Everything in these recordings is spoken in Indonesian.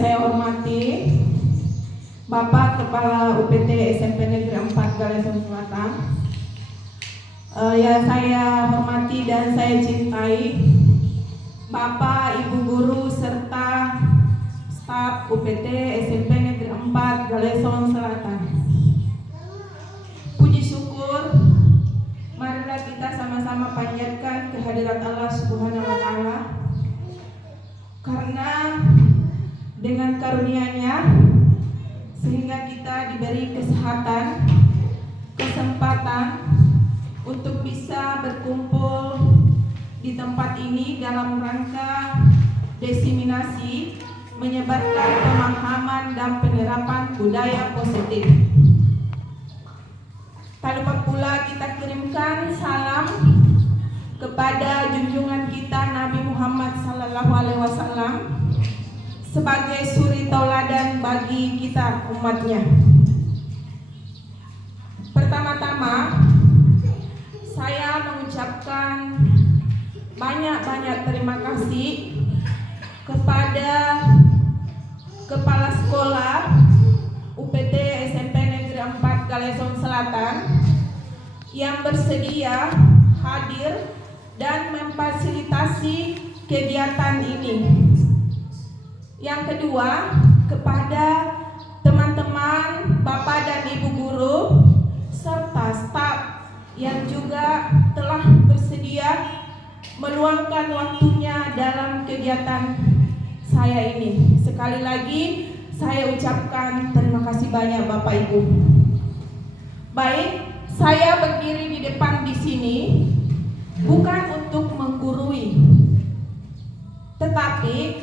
saya hormati Bapak Kepala UPT SMP Negeri 4 Galesong Selatan, yang saya hormati dan saya cintai Bapak, Ibu Guru, serta staf UPT SMP Negeri 4 Galesong Selatan. Puji syukur, marilah kita sama-sama panjatkan kehadirat Allah Subhanahu wa Ta'ala, karena dengan karunia-Nya sehingga kita diberi kesehatan, kesempatan untuk bisa berkumpul di tempat ini dalam rangka diseminasi menyebarkan pemahaman dan penerapan budaya positif. Tak lupa pula kita kirimkan salam kepada junjungan kita Nabi Muhammad SAW sebagai suri tauladan bagi kita umatnya. Pertama-tama saya mengucapkan banyak-banyak terima kasih kepada Kepala Sekolah UPT SMP Negeri 4 Galesong Selatan yang bersedia hadir dan memfasilitasi kegiatan ini. Yang kedua, kepada teman-teman Bapak dan Ibu Guru serta staf yang juga telah bersedia meluangkan waktunya dalam kegiatan saya ini. Sekali lagi saya ucapkan terima kasih banyak Bapak Ibu. Baik, saya berdiri di depan di sini bukan untuk menggurui, tetapi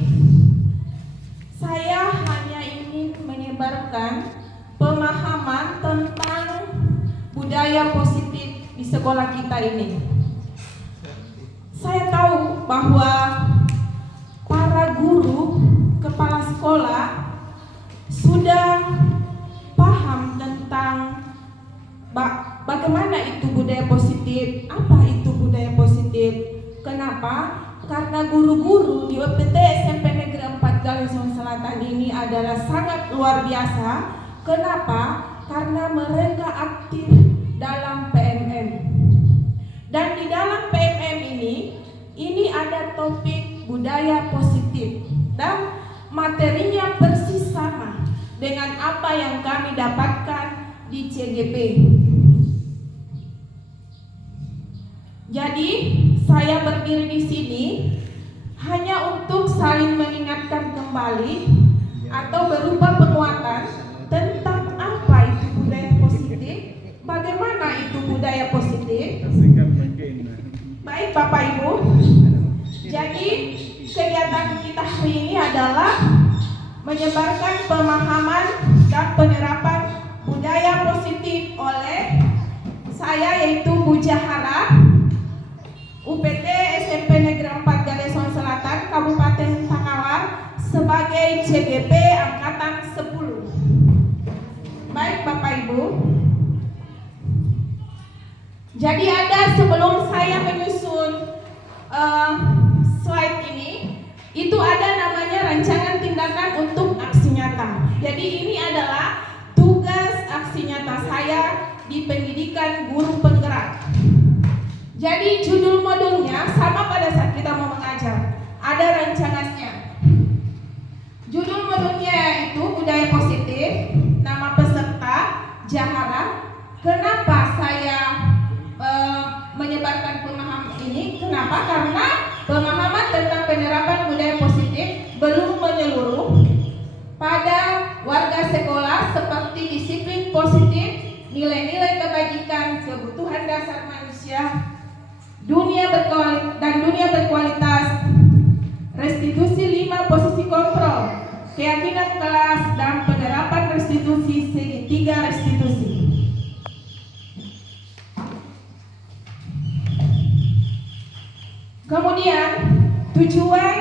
saya hanya ingin menyebarkan pemahaman tentang budaya positif di sekolah kita ini. Saya tahu bahwa para guru, kepala sekolah sudah paham tentang bagaimana itu budaya positif, apa itu budaya positif. Kenapa? Karena guru-guru di UPT SMP Negeri 4 Galesong Selatan ini adalah sangat luar biasa. Kenapa? Karena mereka aktif dalam PMM. Dan di dalam PMM ini ada topik budaya positif dan materinya persis sama dengan apa yang kami dapatkan di CGP. Jadi saya berdiri di sini hanya untuk saling mengingatkan kembali atau berupa penguatan tentang apa itu budaya positif, bagaimana itu budaya positif. Baik Bapak Ibu, jadi kegiatan kita hari ini adalah menyebarkan pemahaman dan penerapan budaya positif oleh saya, yaitu Bu Jahara, UPT SMP Negeri 4 Galesong Selatan, Kabupaten Tangawar, sebagai CGP Angkatan 10. Baik Bapak Ibu, jadi sebelum saya menyusun slide ini, itu ada namanya rancangan tindakan untuk aksi nyata. Jadi ini adalah tugas aksi nyata saya di pendidikan guru penggerak. Jadi judul modulnya sama pada saat kita mau mengajar, ada rancangannya. Judul modulnya itu budaya positif, nama peserta Jahara. Kenapa saya menyebarkan pemahaman ini? Kenapa? Karena pemahaman tentang penerapan budaya positif belum menyeluruh pada warga sekolah, seperti disiplin positif, nilai-nilai kebajikan, kebutuhan dasar manusia, dunia berkualitas, restitusi 5 posisi kontrol, keyakinan kelas, dan penerapan restitusi segitiga restitusi. Kemudian tujuan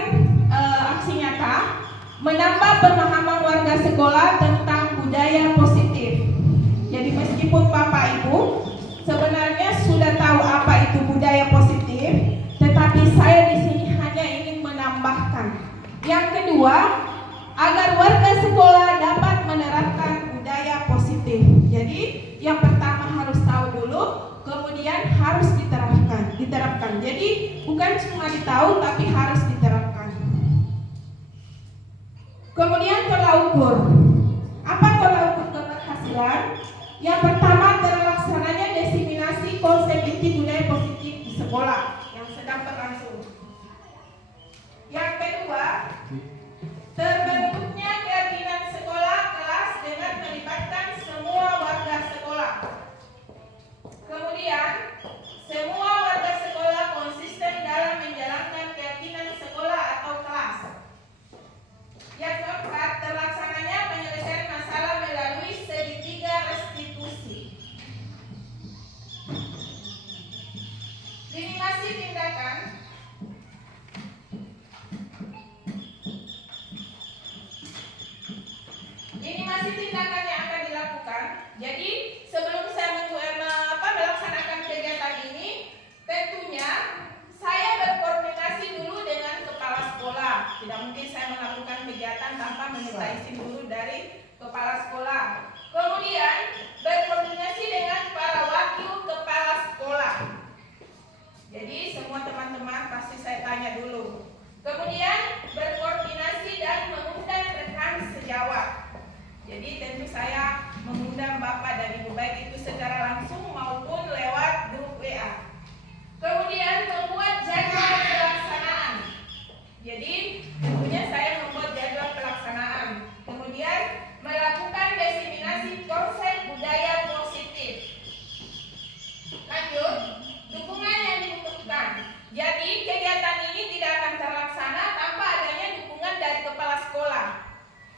aksi nyata menambah pemahaman warga sekolah tentang budaya positif. Jadi meskipun Bapak Ibu sebenarnya sudah tahu apa itu budaya positif, tetapi saya di sini hanya ingin menambahkan. Yang kedua, agar warga sekolah dapat menerapkan budaya positif. Jadi yang pertama harus tahu dulu, kemudian harus diterapkan. Jadi bukan cuma ditahu tapi harus diterapkan. Kemudian tolak ukur. Apa tolak ukur keberhasilan? Yang pertama, terlaksananya diseminasi konsep inti budaya positif di sekolah yang sedang berlangsung. Yang kedua, terbentuknya keyakinan sekolah kelas dengan melibatkan semua warga sekolah. Kemudian, semua warga sekolah konsisten dalam menjalankan keyakinan sekolah atau kelas. Yang keempat, terlaksananya penyelesaian masalah melalui segitiga restitusi. Minimasi tindakan. Minimasi tindakan yang akan dilakukan. Jadi sebelum saya melaksanakan kegiatan ini, tentunya saya berkoordinasi dulu dengan kepala sekolah. Tidak mungkin saya melakukan kegiatan tanpa meminta izin dulu dari kepala sekolah. Kemudian berkoordinasi dengan para wakil kepala sekolah. Jadi semua teman-teman pasti saya tanya dulu. Kemudian berkoordinasi dan mengundang rekan sejawat. Jadi tentu saya mengundang Bapak dan Ibu, baik itu secara langsung maupun lewat grup WA. Kemudian membuat jadwal pelaksanaan. Jadi tentunya saya membuat jadwal pelaksanaan. Kemudian melakukan diseminasi konsep budaya positif. Lanjut, dukungan yang dibutuhkan. Jadi kegiatan ini tidak akan terlaksana tanpa adanya dukungan dari kepala sekolah.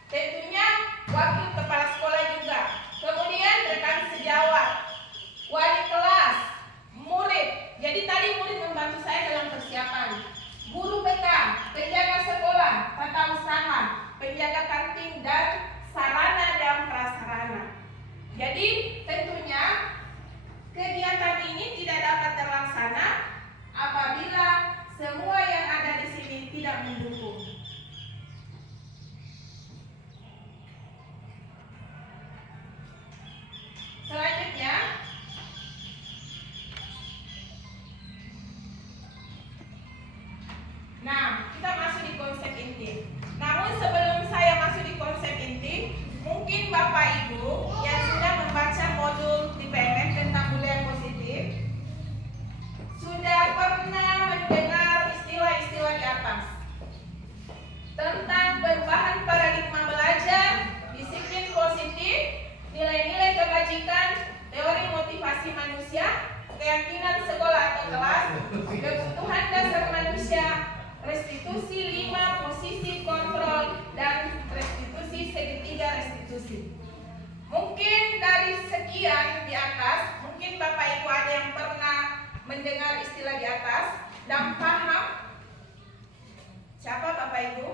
Tentunya wakil kepala sekolah juga. Kemudian rekan sejawat, wali kelas, murid. Jadi tadi murid membantu saya dalam persiapan. Guru BK, penjaga sekolah, tata usaha, penjaga kantin dan sarana dan prasarana. Jadi tentunya kegiatan ini tidak dapat terlaksana apabila semua yang ada di sini tidak mendukung. Selanjutnya, kita masuk di konsep inti. Namun sebelum saya masuk di konsep inti, mungkin Bapak Ibu yang sudah membaca modul di PMN tentang budaya positif sudah pernah mendengar istilah-istilah di atas tentang perubahan paradigma belajar, disiplin positif, nilai-nilai kebajikan, teori motivasi manusia, keyakinan sekolah atau kelas, kebutuhan dasar manusia, restitusi 5 posisi kontrol, dan restitusi segitiga restitusi. Mungkin dari sekian di atas, mungkin Bapak Ibu ada yang pernah mendengar istilah di atas dan paham. Siapa Bapak Ibu?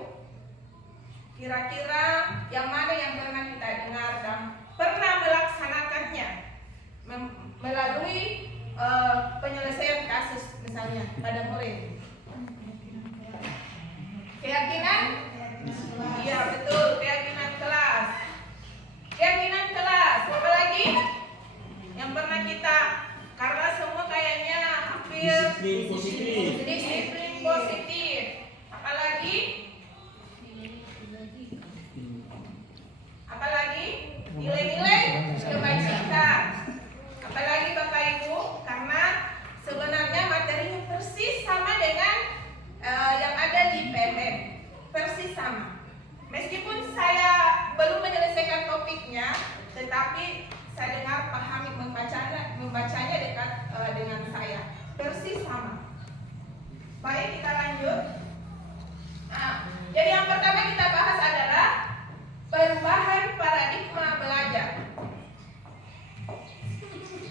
Kira-kira yang mana yang pernah kita dengar dan pernah melaksanakannya melalui penyelesaian kasus misalnya pada murid? Keyakinan? Iya betul, keyakinan kelas. Keyakinan kelas, apa lagi? Yang pernah kita, karena semua kayaknya hampir disiplin positif. Apalagi? Apalagi? Nilai-nilai kebajikan. Apalagi Bapak Ibu, karena sebenarnya materinya persis sama dengan yang ada di PMN, persis sama. Meskipun saya belum menyelesaikan topiknya, tetapi saya dengar pahami membacanya dekat dengan saya, persis sama. Baik, kita lanjut. Jadi yang pertama kita bahas adalah perubahan paradigma belajar.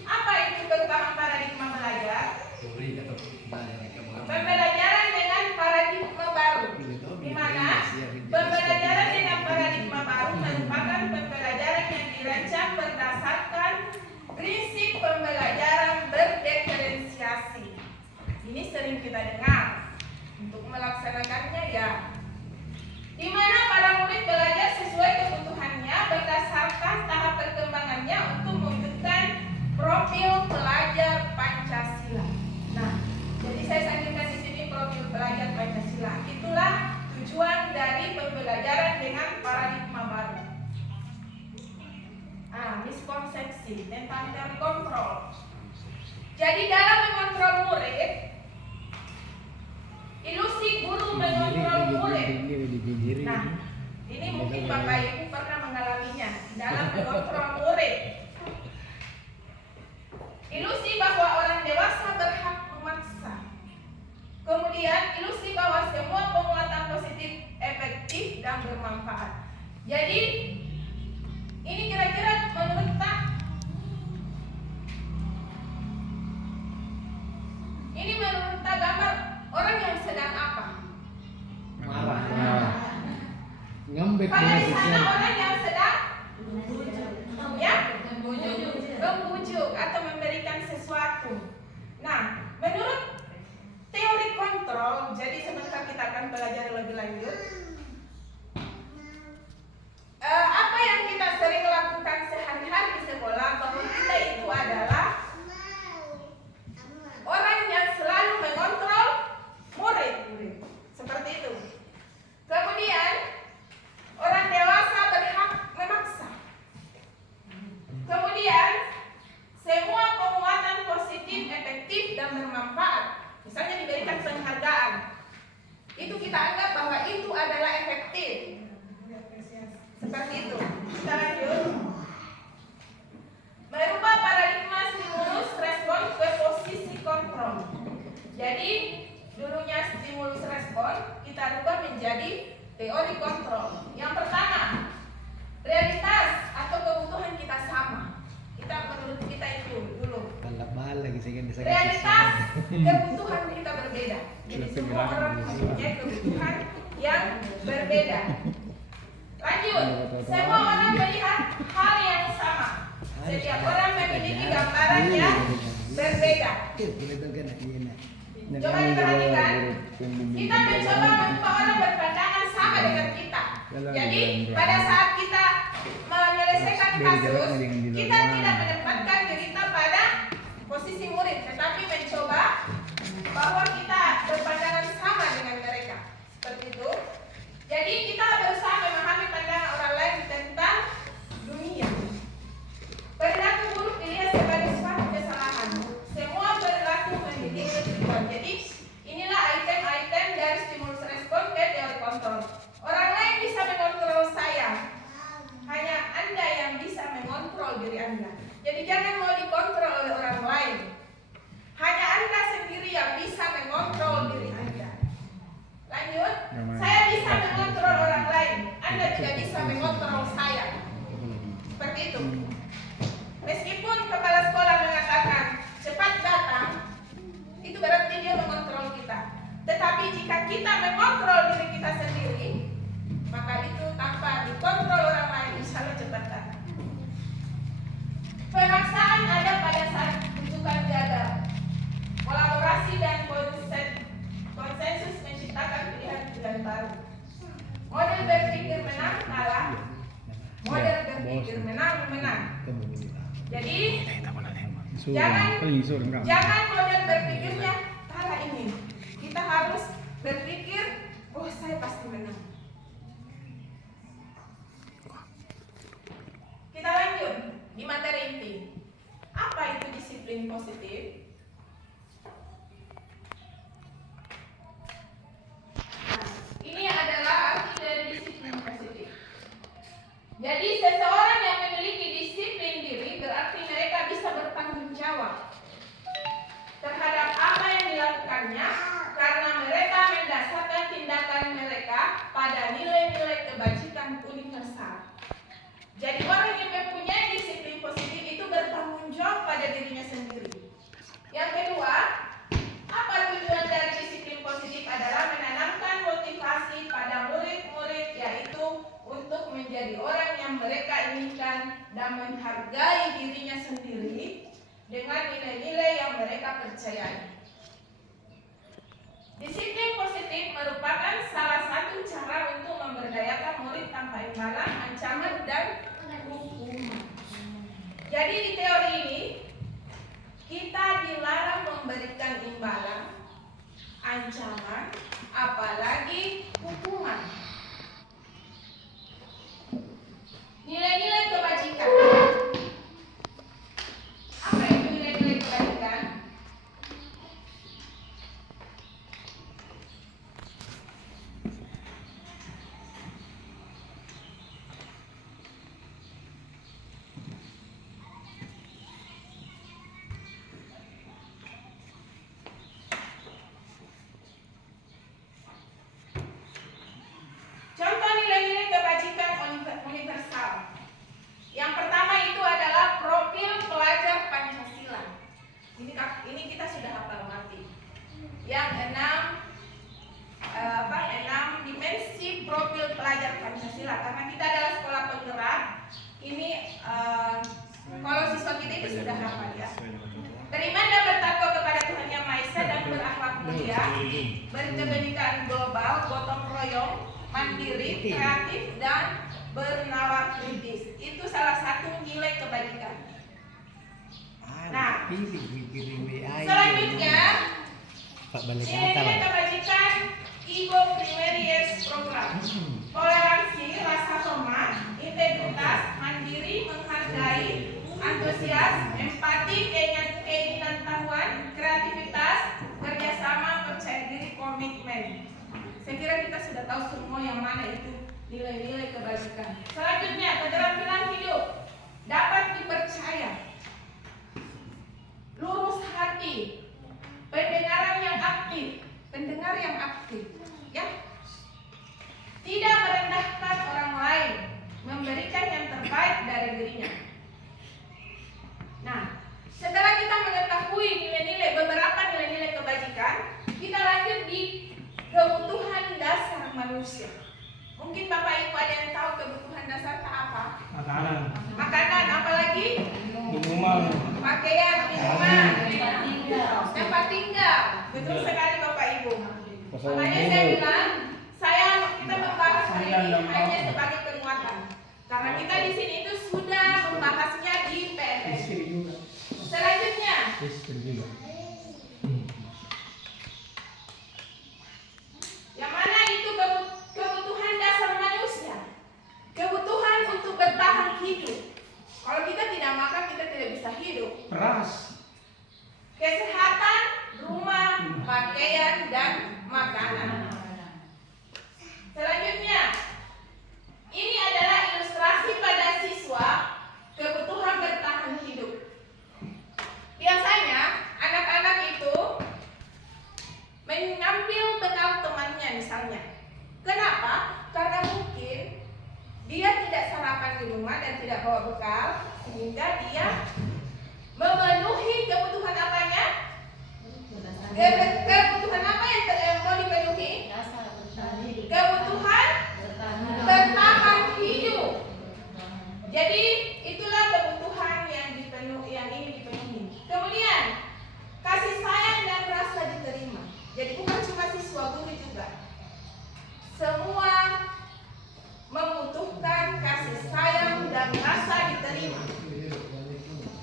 Apa itu perubahan paradigma belajar? Pembelajaran dengan paradigma baru, di mana pembelajaran dengan paradigma baru merupakan pembelajaran yang dirancang berdasarkan prinsip pembelajaran berdiferensiasi. Ini sering kita dengar. Untuk melaksanakannya ya, di mana para murid belajar refleksi tentang teori kontrol. Jadi dalam mengontrol murid, ilusi guru mengontrol murid. Nah, ini mungkin Bapak Ibu pernah mengalaminya dalam mengontrol murid. Ilusi bahwa orang dewasa berhak memaksa. Kemudian ilusi bahwa semua penguatan positif efektif dan bermanfaat. Jadi ini kira-kira menurut Tak, ini menurut Tak gambar orang yang sedang apa? Marah. Ngambek Kalau di sana orang yang sedang ya membujuk atau memberikan sesuatu. Nah, menurut teori kontrol, jadi sebentar kita akan belajar lebih lanjut. Apa yang kita sering lakukan sehari-hari di sekolah, bahwa kita itu adalah orang yang selalu mengontrol murid. Seperti itu. Kemudian orang dewasa berhak memaksa. Kemudian semua penguatan positif, efektif dan bermanfaat. Misalnya diberikan penghargaan. Itu kita anggap bahwa itu adalah efektif. Seperti itu. Kita lanjut. Merubah paradigma stimulus respon ke posisi kontrol. Jadi dulunya stimulus respon kita rubah menjadi teori kontrol. Yang pertama, realitas atau kebutuhan kita sama. Kita menurut kita itu dulu. Realitas kebutuhan kita berbeda. Jadi semua orang mempunyai kebutuhan yang berbeda. Lanjut, semua orang melihat hal yang sama. Setiap orang memiliki gambaran yang berbeda. Coba diperhatikan, kita mencoba mengubah orang berpandangan sama dengan kita. Jadi pada saat kita menyelesaikan kasus, kita tidak menempatkan diri kita pada posisi murid, tetapi mencoba bahwa kita berpandangan sama dengan mereka. Seperti itu. Jadi kita berusaha memahami pandangan orang lain tentang dunia. Perilaku buruk dilihat sebagai suatu kesalahan. Semua perilaku memiliki tujuan. Jadi inilah item-item dari stimulus respon ke teori kontrol. Orang lain bisa mengontrol saya. Hanya Anda yang bisa mengontrol diri Anda. Jadi jangan mau dikontrol oleh orang lain. Hanya Anda sendiri yang bisa mengontrol diri Anda. Lanjut, saya bisa mengontrol orang lain. Anda tidak bisa mengontrol saya. Seperti itu. Meskipun kepala sekolah mengatakan cepat datang, itu berarti dia mengontrol kita. Tetapi jika kita mengontrol diri kita sendiri, maka itu tanpa dikontrol orang lain, insya Allah cepat datang. Pemaksaan ada pada saat rujukan gagal. Kolaborasi dan konsensus menciptakan pilihan-pilihan baru. Model berpikir menang kalah. Model berpikir menang. Jadi jangan model berpikirnya kalah ini. Kita harus berpikir, oh saya pasti menang. Kita lanjut di materi inti. Apa itu disiplin positif? Ini adalah arti dari disiplin positif. Jadi seseorang yang memiliki disiplin diri berarti mereka bisa bertanggung jawab terhadap apa yang dilakukannya karena mereka mendasarkan tindakan mereka pada nilai-nilai kebajikan universal. Jadi orang yang mempunyai disiplin positif itu bertanggung jawab pada dirinya sendiri. Yang kedua, apa tujuan dari disiplin positif adalah menanamkan motivasi pada murid-murid, yaitu untuk menjadi orang yang mereka inginkan dan menghargai dirinya sendiri dengan nilai-nilai yang mereka percayai. Disiplin positif merupakan salah satu cara untuk memberdayakan murid tanpa imbalan, ancaman, dan hukuman. Jadi di teori ini kita dilarang memberikan imbalan, ancaman, apalagi hukuman. Nilai-nilai kebajikan. yang enam dimensi profil pelajar Pancasila. Karena kita adalah sekolah penggerak, ini kalau siswa kita itu sudah hafal ya. Beriman dan bertakwa kepada Tuhan Yang Maha Esa dan berakhlak mulia, berkebenekaan global, gotong royong, mandiri, kreatif, dan bernalar kritis. Itu salah satu nilai kebajikan. Nah, selanjutnya nilai-nilai kebajikan Ibo Primaries Program. Toleransi, rasa hormat, integritas, mandiri, menghargai, antusias, empati, keinginan tahuan, kreativitas, kerjasama, percaya diri, komitmen. Saya kira kita sudah tahu semua yang mana itu nilai-nilai kebajikan. Selanjutnya, keterampilan hidup dapat dipercaya, lurus hati, pendengaran yang aktif, pendengar yang aktif, ya, tidak merendahkan orang lain, memberikan yang terbaik dari dirinya. Nah, setelah kita mengetahui beberapa nilai-nilai kebajikan, kita lanjut di kebutuhan dasar manusia. Mungkin Bapak Ibu ada yang tahu kebutuhan dasar apa? Makanan, apalagi? Minuman. Pakaian, minuman, tempat tinggal. Betul sekali Bapak Ibu. Makanya saya bilang, kita membahas hari ini hanya sebagai penguatan. Karena kita di sini itu sudah membahasnya di PNS. Selanjutnya, yang mana itu kebutuhan dasar manusia, kebutuhan untuk bertahan hidup. Kalau kita tidak makan, kita tidak bisa hidup. Beras. Kesehatan, rumah, pakaian, dan makanan. Selanjutnya, ini adalah ilustrasi pada siswa kebutuhan bertahan hidup. Biasanya anak-anak itu mengambil bekal temannya misalnya. Kenapa? Karena mungkin dia tidak sarapan di rumah dan tidak bawa bekal, sehingga dia memenuhi kebutuhan apanya? Kebutuhan apa yang mau dipenuhi? Kebutuhan bertahan hidup. Jadi itulah kebutuhan yang ingin dipenuhi. Kemudian kasih sayang dan rasa diterima. Jadi bukan cuma siswa, guru juga. Semua membutuhkan kasih sayang dan rasa diterima.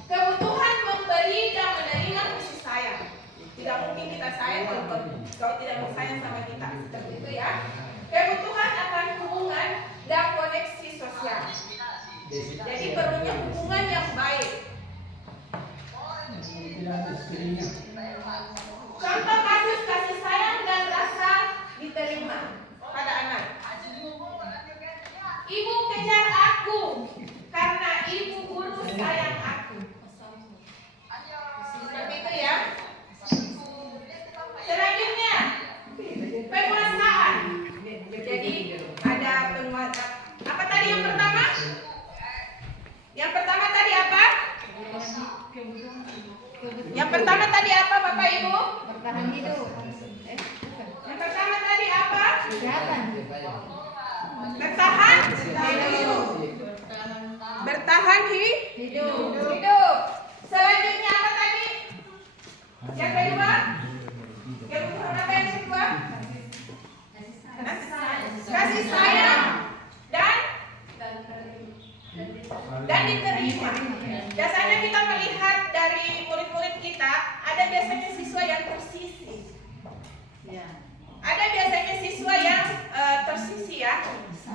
Kebutuhan memberi dan menerima kasih sayang. Tidak mungkin kita sayang kalau tidak mau sayang sama kita. Seperti itu ya. Kebutuhan akan hubungan dan koneksi sosial. Jadi perlunya hubungan yang baik. Contoh kasus kasih sayang dan rasa diterima pada anak. Ibu kejar aku karena ibu guru sayang aku. Seperti itu ya. Selanjutnya, penguasaan. Jadi ada penguasaan. Apa tadi yang pertama? Yang pertama tadi apa? Yang pertama tadi apa Bapak Ibu? Bertahan hidup. Yang pertama tadi apa? Kesehatan. Bertahan hidup. Bertahan hidup. Selanjutnya apa tadi? Yang kedua? Kebutuhan apa yang kedua? Kasih sayang dan diterima. Biasanya kita melihat dari murid-murid kita, ada biasanya siswa yang tersisih. Ada biasanya siswa yang tersisih ya.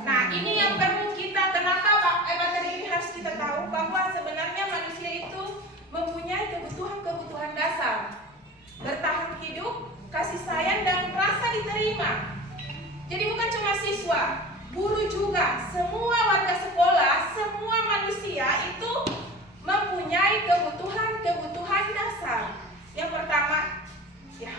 Nah, ini yang perlu kita, kenapa materi ini harus kita tahu bahwa sebenarnya manusia itu mempunyai kebutuhan dasar. Bertahan hidup, kasih sayang, dan rasa diterima. Jadi bukan cuma siswa, guru juga, semua warga sekolah, semua manusia itu mempunyai kebutuhan dasar. Yang pertama, ya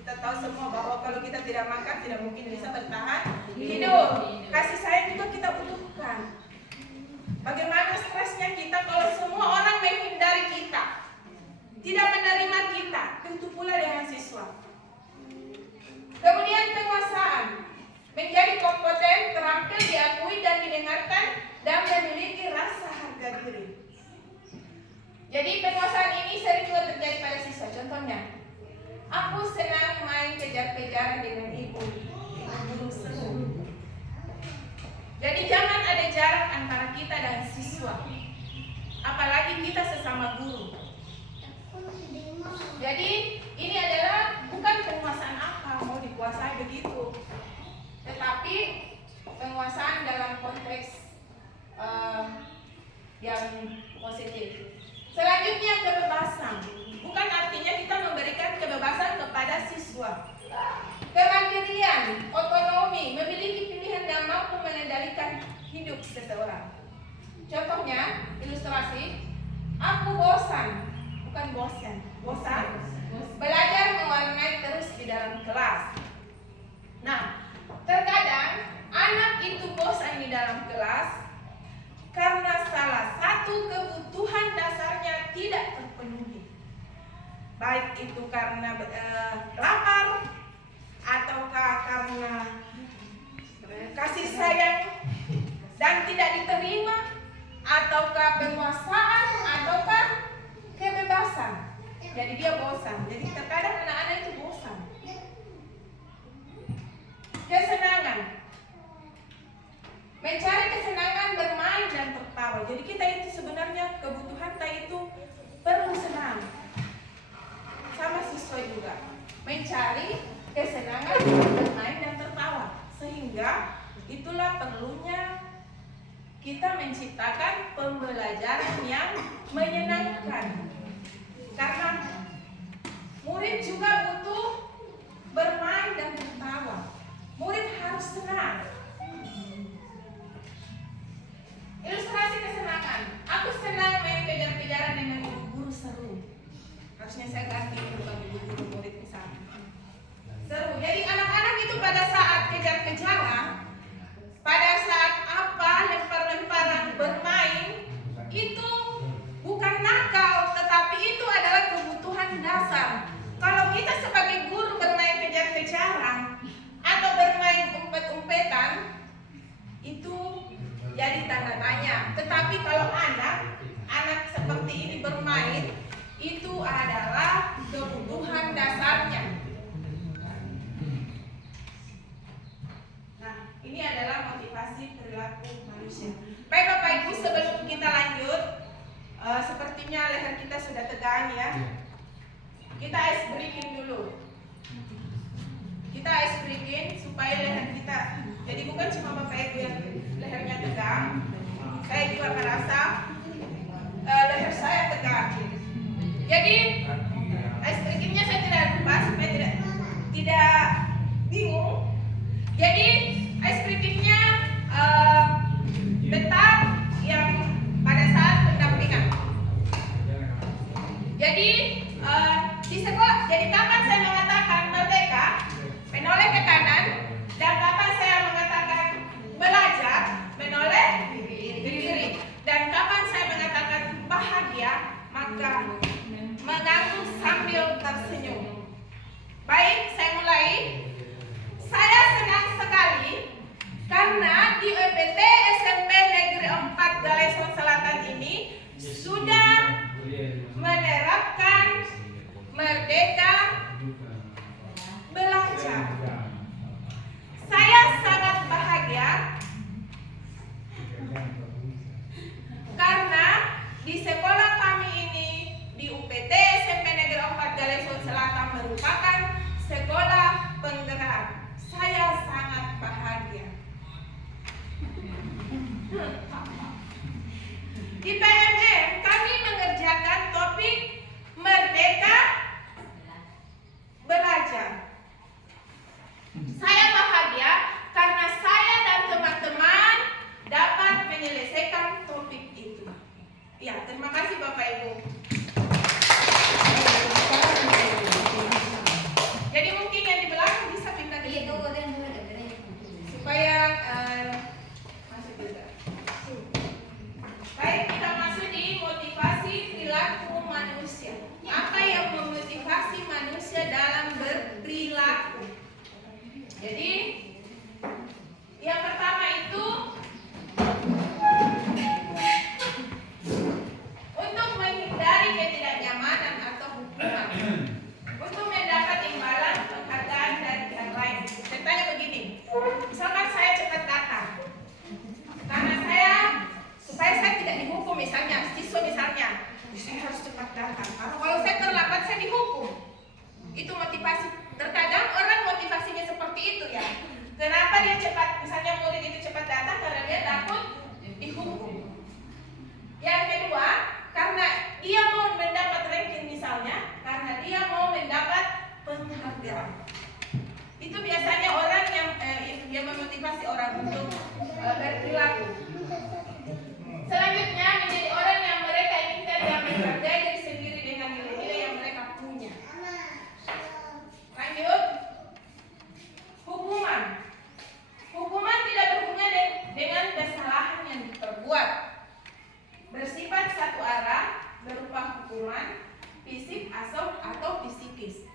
kita tahu semua bahwa kalau kita tidak makan tidak mungkin bisa bertahan hidup. Kasih sayang juga kita butuhkan. Bagaimana stresnya kita kalau semua orang menghindari kita, tidak menerima kita. Begitu pula dengan siswa. Kemudian penguasaan, menjadi kompeten, terampil, diakui dan didengarkan, dan memiliki rasa harga diri. Jadi penguasaan ini sering juga terjadi pada siswa. Contohnya, aku senang main kejar-kejaran dengan ibu guru seru. Jadi jangan ada jarak antara kita dan siswa, apalagi kita sesama guru. Jadi ini adalah bukan penguasaan apa mau dikuasai begitu, tetapi penguasaan dalam konteks yang positif. Selanjutnya kebebasan, bukan artinya kita memberikan kebebasan kepada siswa. Kemandirian, otonomi, memiliki pilihan dan mampu mengendalikan hidup seseorang. Contohnya, ilustrasi, aku bosan, bukan bosan, belajar mewarnai terus di dalam kelas. Nah, terkadang anak itu bosan di dalam kelas karena salah satu kebutuhan dasarnya tidak terpenuhi. Baik itu karena lapar, ataukah karena kasih sayang dan tidak diterima, ataukah penguasaan, ataukah kebebasan. Jadi dia bosan. Jadi terkadang anak-anak itu bosan. Kesenangan, mencari kesenangan bermain dan tertawa. Jadi kita itu sebenarnya kebutuhan kita itu perlu senang. Sama siswa juga, mencari kesenangan bermain dan tertawa. Sehingga itulah perlunya kita menciptakan pembelajaran yang menyenangkan. Karena murid juga butuh bermain dan tertawa. Murid harus senang. Ilustrasi kesenangan. Aku senang main kejar-kejaran dengan guru seru. Harusnya saya ganti bukan guru murid misalnya. Seru. Jadi anak-anak itu pada saat kejar-kejaran, pada saat apa lempar-lemparan bermain, itu bukan nakal, tetapi itu adalah kebutuhan dasar. Kalau kita sebagai guru bermain kejar-kejaran atau bermain umpet-umpetan, itu jadi tanda tanya. Tetapi kalau anak seperti ini bermain, itu adalah kebutuhan dasarnya. Nah, ini adalah motivasi perilaku manusia. Baik Bapak Ibu, sebelum kita lanjut, sepertinya leher kita sudah tegang ya. Kita ice breaking dulu. Kita ice breaking supaya leher kita, jadi bukan cuma Bapak Ibu yang lehernya tegang, saya juga merasa leher saya tegang. Jadi ice breakingnya saya tidak lupa supaya tidak bingung. Jadi ice breakingnya bentar yang pada saat pendampingan. Jadi di sekolah, jadi kapan saya mengatakan merdeka, menoleh ke kanan, dan kapan saya mengatakan belajar, menoleh ke kiri, dan kapan saya mengatakan bahagia, maka mengangguk sambil tersenyum. Baik, saya mulai. Saya senang sekali karena di EPT SMP Negeri 4 Galeson Selatan ini sudah menerapkan merdeka belajar. Saya sangat bahagia karena di sekolah kami ini, di UPT SMP Negeri 4 Galeson Selatan, merupakan sekolah penggerak. Saya sangat bahagia. Di PMM kami mengerjakan topik merdeka belajar. Saya bahagia karena saya dan teman-teman dapat menyelesaikan topik itu. Ya, terima kasih Bapak Ibu. Jadi mungkin yang di belakang bisa pindah ke sini supaya masuk juga. Baik, kita masuk di motivasi perilaku manusia. Apa yang memotivasi manusia dalam berperilaku? berperilaku. Selanjutnya menjadi orang yang mereka inginkan dan menghargai diri sendiri dengan nilai-nilai yang mereka punya. Lanjut, hukuman. Hukuman tidak berhubungan dengan kesalahan yang diperbuat. Bersifat satu arah berupa hukuman fisik atau psikis.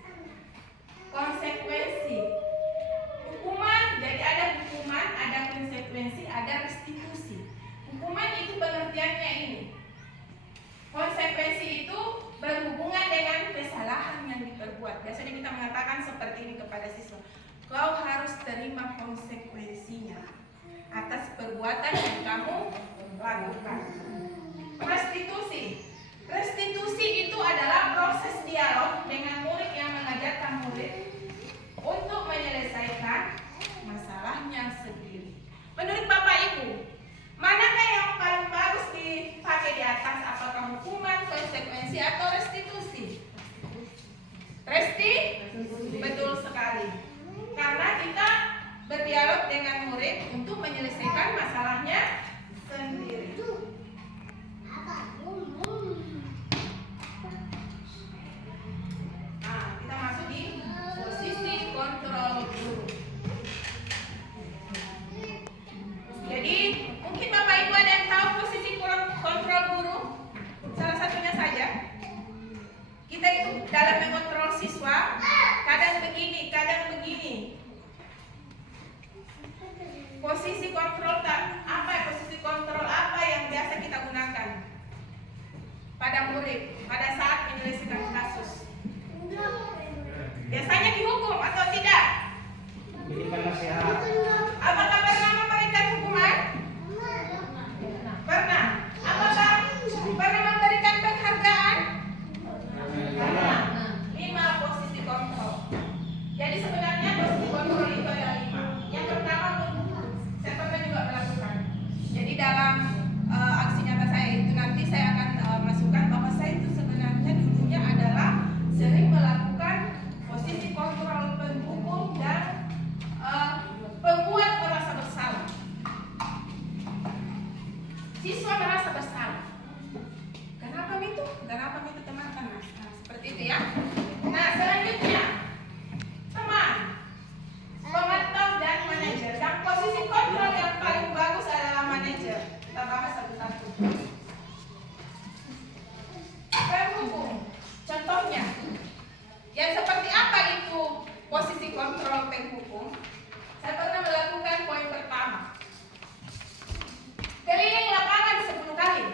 Konsekuensi. Hukuman, jadi ada hukuman, ada konsekuensi, ada restitusi. Hukuman itu pengertiannya ini. Konsekuensi itu berhubungan dengan kesalahan yang diperbuat. Biasanya kita mengatakan seperti ini kepada siswa. Kau harus terima konsekuensinya atas perbuatan yang kamu lakukan. Restitusi. Restitusi itu adalah proses dialog dengan murid yang mengajarkan murid untuk menyelesaikan masalahnya sendiri. Menurut Bapak Ibu, manakah yang paling bagus dipakai di atas? Apakah hukuman, konsekuensi, atau restitusi? Betul sekali. Karena kita berdialog dengan murid untuk menyelesaikan masalahnya sendiri. Nah, kita masuk di posisi kontrol guru. Jadi, mungkin Bapak Ibu ada yang tahu posisi kontrol guru? Salah satunya saja. Kita itu dalam mengontrol siswa, kadang begini, kadang begini. Posisi kontrol posisi kontrol apa yang biasa kita gunakan pada murid pada saat menyelesaikan kasus? Biasanya dihukum atau tidak? Berikan nasihat. Apakah pernah memberikan hukuman? Pernah. Apakah pernah memberikan penghargaan? Pernah. 5 posisi kontrol. Jadi sebenarnya posisi kontrol itu ada 5. Yang pertama, saya pernah juga melakukan. Jadi dalam aksi nyata saya itu nanti saya akan masukkan bahwa saya itu sebenarnya dulunya adalah sering melakukan posisi kontrol penghukum dan pembuat merasa bersalah. Siswa merasa bersalah. Kenapa itu? Kenapa itu teman-teman? Nah, seperti itu ya. Nah, selanjutnya teman, pemantau dan manajer. Dan posisi kontrol yang paling bagus adalah manajer. Kita bahas satu-satu. Penghukum. Contohnya, yang seperti apa itu posisi kontrol penghukum? Saya pernah melakukan poin pertama. Keliling lapangan 10 kali.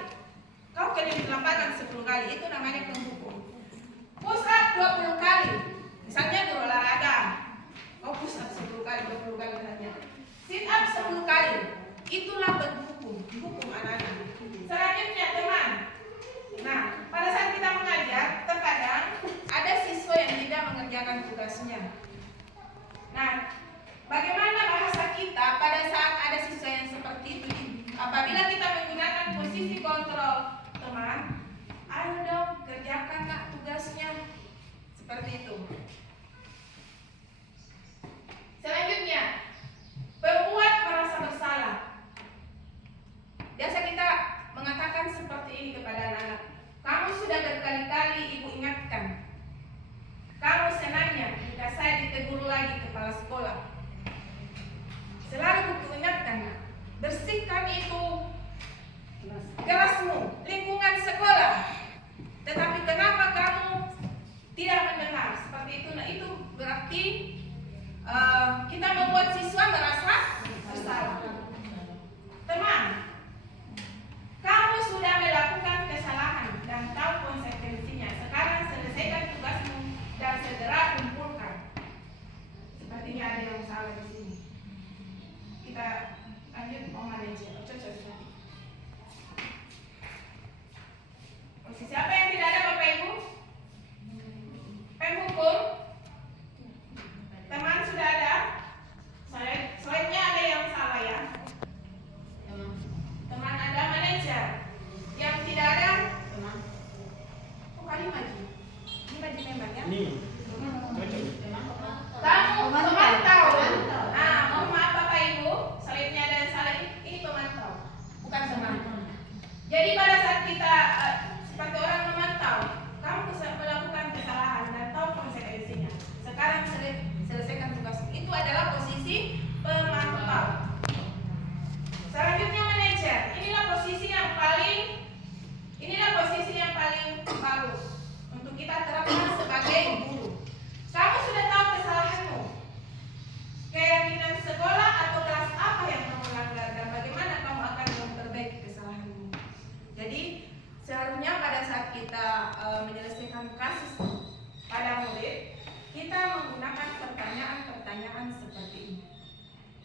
Kau keliling lapangan 10 kali, itu namanya penghukum. Push up 20 kali. Misalnya guru olahraga. Kau push up 10 kali, 20 kali misalnya. Sit up 10 kali. Itulah penghukum. Hukum anak-anak. Selanjutnya teman. Nah, pada saat kita mengajar, terkadang ada siswa yang tidak mengerjakan tugasnya. Nah, bagaimana bahasa kita pada saat ada siswa yang seperti itu? Apabila kita menggunakan posisi kontrol, teman, ayo dong kerjakan nak tugasnya. Seperti itu. Selanjutnya, pembuat merasa bersalah. Biasa kita mengatakan seperti ini kepada anak-anak. Kamu sudah berkali-kali ibu ingatkan. Kamu senangnya jika saya ditegur lagi kepala sekolah. Selalu ibu ingatkan, nak, bersihkan itu kelasmu, lingkungan sekolah. Tetapi kenapa kamu tidak mendengar? Seperti itu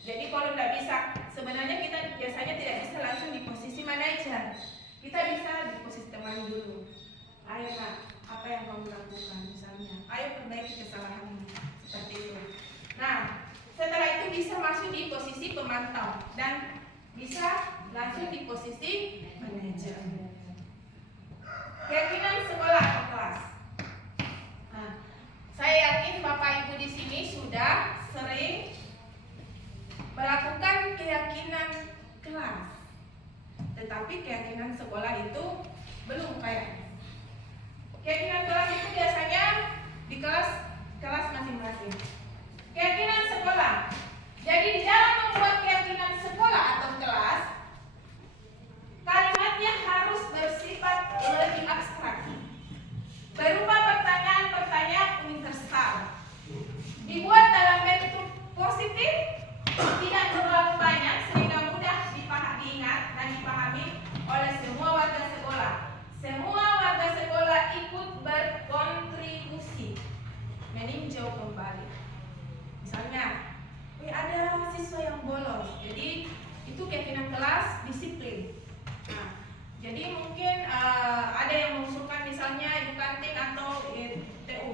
Jadi kalau tidak bisa, sebenarnya kita biasanya tidak bisa langsung di posisi manajer. Kita bisa di posisi teman dulu. Ayo Kak, apa yang kamu lakukan misalnya? Ayo perbaiki kesalahanmu. Seperti itu. Nah, setelah itu bisa masuk di posisi pemantau dan bisa langsung di posisi manajer. Keyakinan sekolah atau kelas. Nah, saya yakin Bapak Ibu di sini sudah sering melakukan keyakinan kelas, tetapi keyakinan sekolah itu belum kayak. Keyakinan kelas itu biasanya di kelas masing-masing. Keyakinan sekolah. Jadi di dalam membuat keyakinan sekolah atau kelas, kalimatnya harus bersifat lebih abstrak, berupa pertanyaan-pertanyaan universal, dibuat dalam bentuk positif, tidak terlalu banyak sehingga mudah diingat dan dipahami oleh semua warga sekolah. Semua warga sekolah ikut berkontribusi meninjau kembali. Misalnya, ada siswa yang bolos, jadi itu keyakinan kelas disiplin. Nah, jadi mungkin ada yang mengusulkan misalnya edukanting atau TU.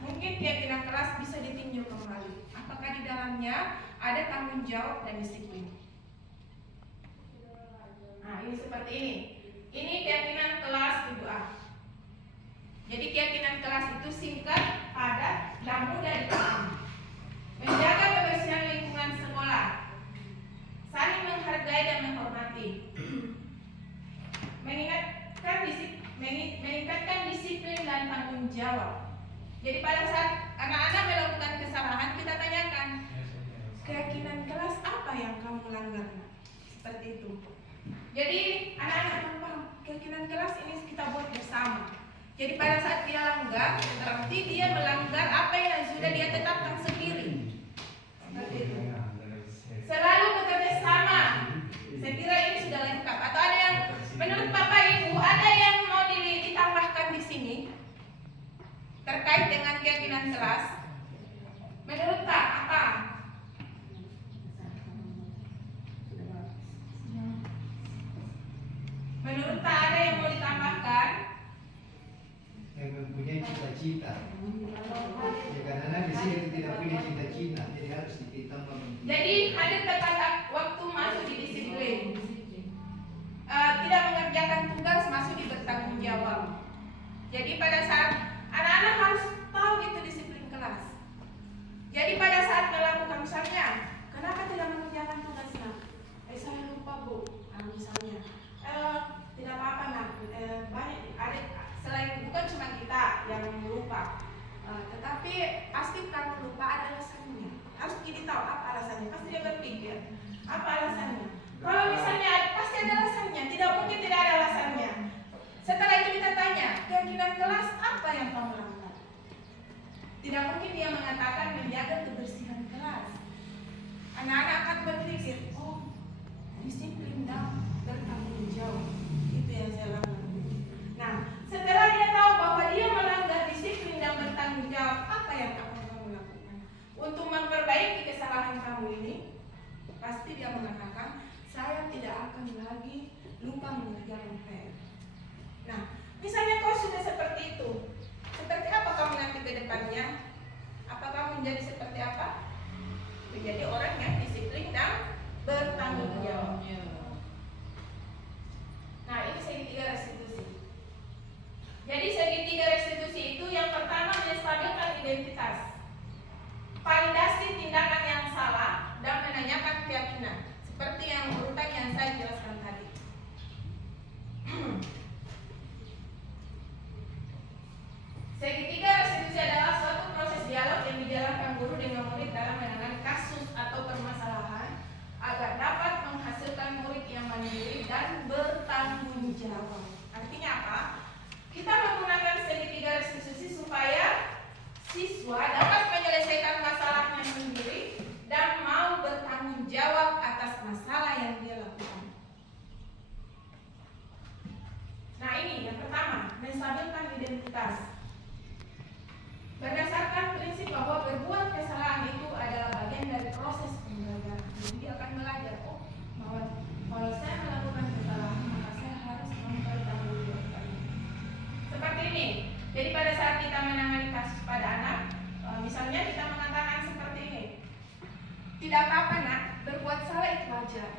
Mungkin keyakinan kelas bisa ditinjau kembali. Apakah di dalamnya ada tanggung jawab dan disiplin? Nah, ini seperti ini. Ini keyakinan kelas 2A. Jadi keyakinan kelas itu singkat, padat, dan mudah dipahami. Menjaga kebersihan lingkungan sekolah, saling menghargai dan menghormati, meningkatkan disiplin dan tanggung jawab. Jadi pada saat anak-anak melakukan kesalahan, kita tanyakan, keyakinan kelas apa yang kamu langgar? Seperti itu. Jadi anak-anak paham, keyakinan kelas ini kita buat bersama. Jadi pada saat dia langgar, berarti dia melanggar apa yang sudah dia tetapkan sendiri. Seperti itu. Selalu bekerja sama. Saya kira ini sudah lengkap. Atau ada yang menurut Bapak Ibu ada yang mau ditambahkan di sini terkait dengan keyakinan kelas? Menurut Kak apa? Menurut Kak ada yang mau ditambahkan? Yang mempunyai cita-cita. Ya, karena di sini tidak punya cita-cita, jadi harus ditambah. Jadi hadir tepat waktu masuk di disiplin. Tidak mengerjakan tugas masuk di bertanggung jawab. Jadi pada saat anak-anak harus tahu itu disiplin kelas. Jadi pada saat melakukan misalnya, kenapa tidak mengerjakan tugasnya? Saya lupa Bu, misalnya. Tidak apa-apa nak, banyak ada selain bukan cuma kita yang lupa, tetapi pasti kalau lupa ada alasannya. Harus kita tahu apa alasannya. Pasti dia berpikir apa alasannya. Kalau misalnya pasti ada alasannya, tidak mungkin tidak ada alasannya. Setelah itu kita tanya, keyakinan kelas apa yang kamu lakukan? Tidak mungkin dia mengatakan menjaga kebersihan kelas. Anak-anak akan berpikir, oh disiplin dan bertanggung jawab. Itu yang saya lakukan. Nah, setelah dia tahu bahwa dia melanggar disiplin dan bertanggung jawab, apa yang akan kamu lakukan? Untuk memperbaiki kesalahan kamu ini, pasti dia mengatakan, saya tidak akan lagi lupa mengerjakan PR. Nah, misalnya kau sudah seperti itu, seperti apa kamu nanti ke depannya? Apa kamu menjadi seperti apa? Menjadi orang yang disiplin dan bertanggung jawab. Nah, ini segitiga restitusi. Jadi segitiga restitusi itu yang pertama menstabilkan identitas, validasi tindakan yang salah, dan menanyakan keyakinan. Seperti yang urutan yang saya jelaskan tadi. Segitiga restitusi adalah suatu proses dialog yang dijalankan guru dengan murid dalam menangani kasus atau permasalahan tidak apa-apa nak, berbuat salah itu wajar.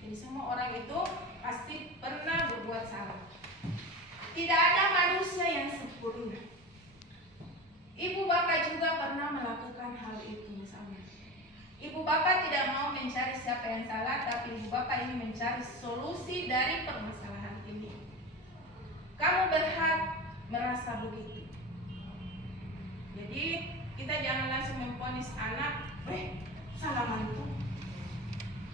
Jadi semua orang itu pasti pernah berbuat salah. Tidak ada manusia yang sempurna. Ibu bapak juga pernah melakukan hal itu misalnya. Ibu bapak tidak mau mencari siapa yang salah, tapi ibu bapak ini mencari solusi dari permasalahan ini. Kamu berhak merasa begitu. Jadi kita jangan langsung memvonis anak, salah mantu.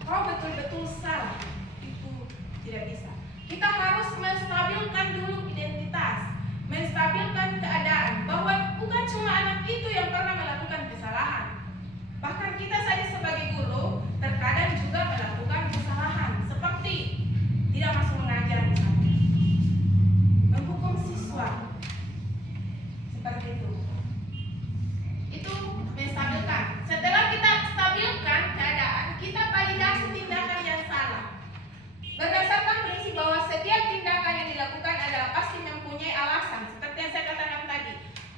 Kau betul-betul salah. Itu tidak bisa. Kita harus menstabilkan dulu identitas, menstabilkan keadaan bahwa bukan cuma anak itu yang pernah melakukan kesalahan. Bahkan kita saja sebagai guru terkadang juga melakukan kesalahan, seperti tidak masuk mengajar misalnya, menghukum siswa, seperti itu. Itu menstabilkan. Setelah kita stabilkan keadaan, kita validasi tindakan yang salah. Berdasarkan prinsip bahwa setiap tindakan yang dilakukan adalah pasti mempunyai alasan. Seperti yang saya katakan tadi,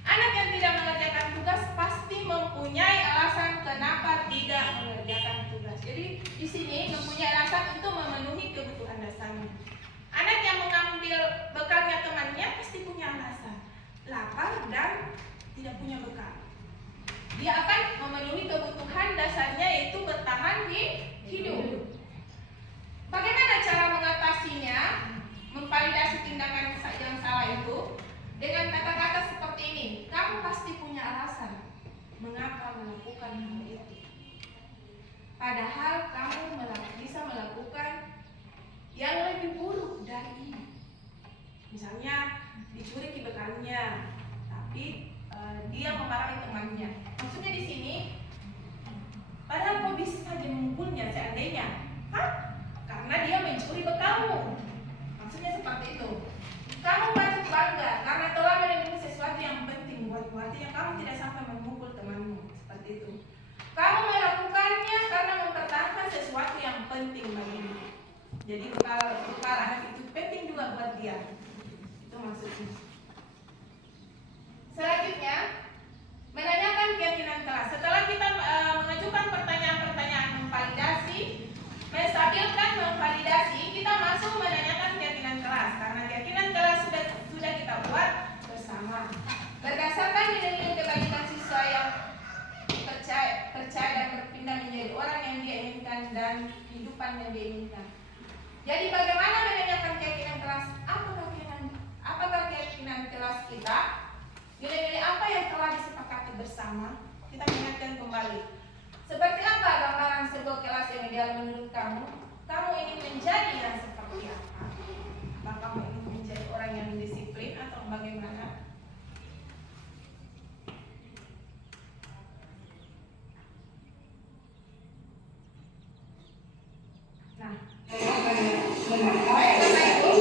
anak yang tidak mengerjakan tugas pasti mempunyai alasan kenapa tidak mengerjakan tugas. Jadi di sini mempunyai alasan untuk memenuhi kebutuhan dasarnya. Anak yang mengambil bekalnya temannya pasti punya alasan, lapar dan tidak punya bekal. Dia akan memenuhi kebutuhan dasarnya, yaitu bertahan hidup. Bagaimana cara mengatasinya? Memvalidasi tindakan yang salah itu dengan kata-kata seperti ini. Kamu pasti punya alasan mengapa melakukan hal itu. Padahal kamu bisa melakukan yang lebih buruk dari ini. Misalnya dicuri bekalnya, tapi dia memarahi temannya. Maksudnya di sini, padahal kau bisa saja memukulnya seandainya, karena dia mencuri bekalmu. Maksudnya seperti itu. Kamu patut bangga karena telah melindungi sesuatu yang penting buatmu. Artinya kamu tidak sampai memukul temanmu. Seperti itu. Kamu melakukannya karena mempertahankan sesuatu yang penting bagimu. Jadi bekal anak itu penting juga buat dia. Itu maksudnya. Selanjutnya, menanyakan keyakinan kelas. Setelah kita mengajukan pertanyaan-pertanyaan memvalidasi, menstabilkan, memvalidasi, kita masuk menanyakan keyakinan kelas. Karena keyakinan kelas sudah kita buat bersama. Berdasarkan nilai-nilai kebajikan siswa yang percaya dan berpindah menjadi orang yang dia inginkan dan kehidupan yang dia inginkan. Jadi bagaimana menanyakan keyakinan kelas? Apakah keyakinan kelas kita? Nilai-nilai apa yang telah disepakati bersama? Kita ingatkan kembali. Seperti apa gambaran sebuah kelas yang ideal menurut kamu? Kamu ingin menjadi yang seperti apa? Apakah kamu ingin menjadi orang yang disiplin atau bagaimana? Nah, ini adalah contoh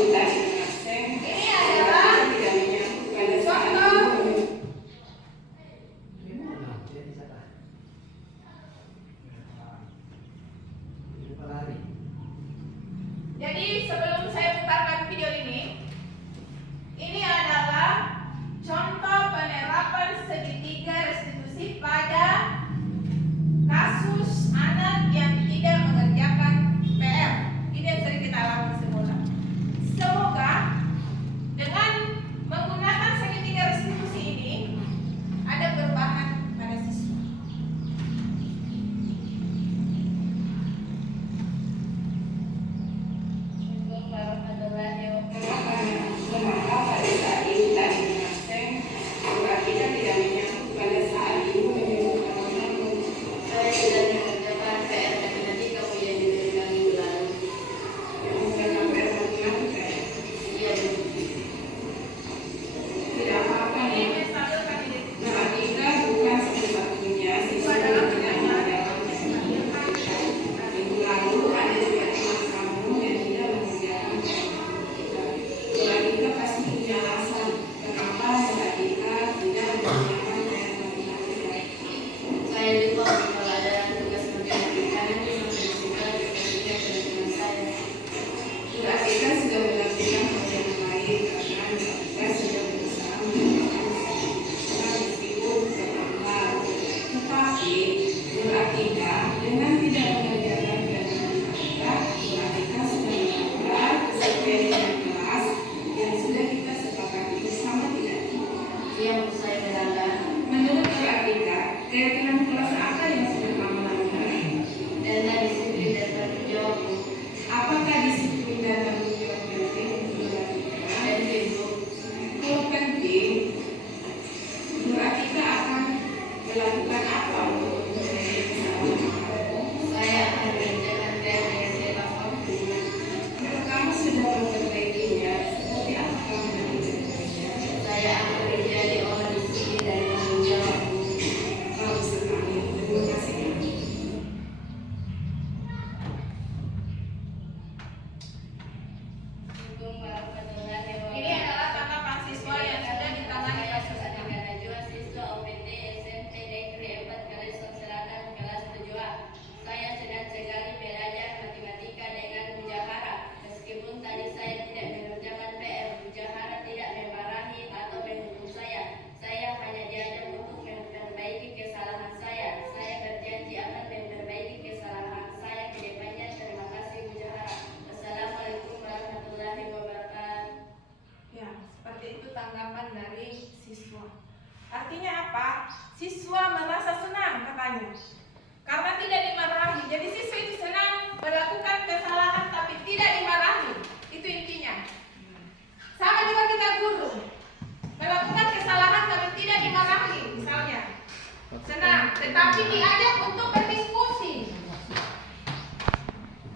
tetapi diajak untuk berdiskusi.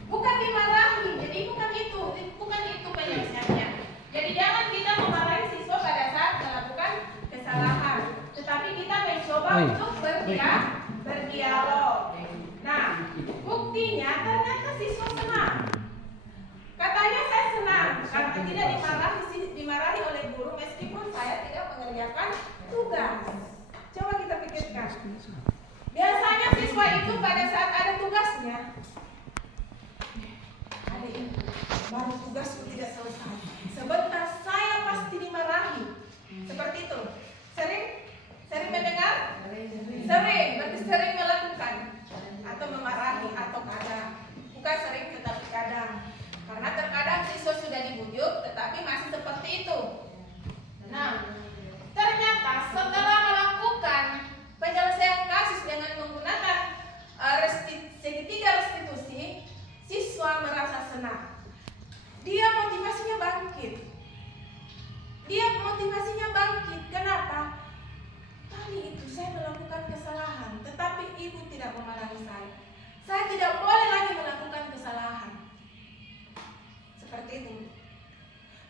Bukan dimarahi. Jadi bukan itu penyelesaiannya. Jadi jangan kita memarahi siswa pada saat melakukan kesalahan, tetapi kita mencoba untuk berdialog. Nah, buktinya ternyata siswa senang. Katanya saya senang karena tidak dimarahi oleh guru meskipun saya tidak mengerjakan tugas. Coba kita pikirkan. Biasanya siswa itu pada saat ada tugasnya, ada ini, baru tugasku tidak selesai. Sebentar saya pasti dimarahi. Seperti itu. Sering mendengar? Sering, berarti sering melakukan atau memarahi atau kadang. Bukan sering tetapi kadang. Karena terkadang siswa sudah dibujuk tetapi masih seperti itu. Nah, ternyata setelah melakukan penyelesaian kasus dengan menggunakan segitiga restitusi, siswa merasa senang. Dia motivasinya bangkit. Kenapa? Kali itu saya melakukan kesalahan, tetapi ibu tidak memarahi saya. Saya tidak boleh lagi melakukan kesalahan. Seperti itu.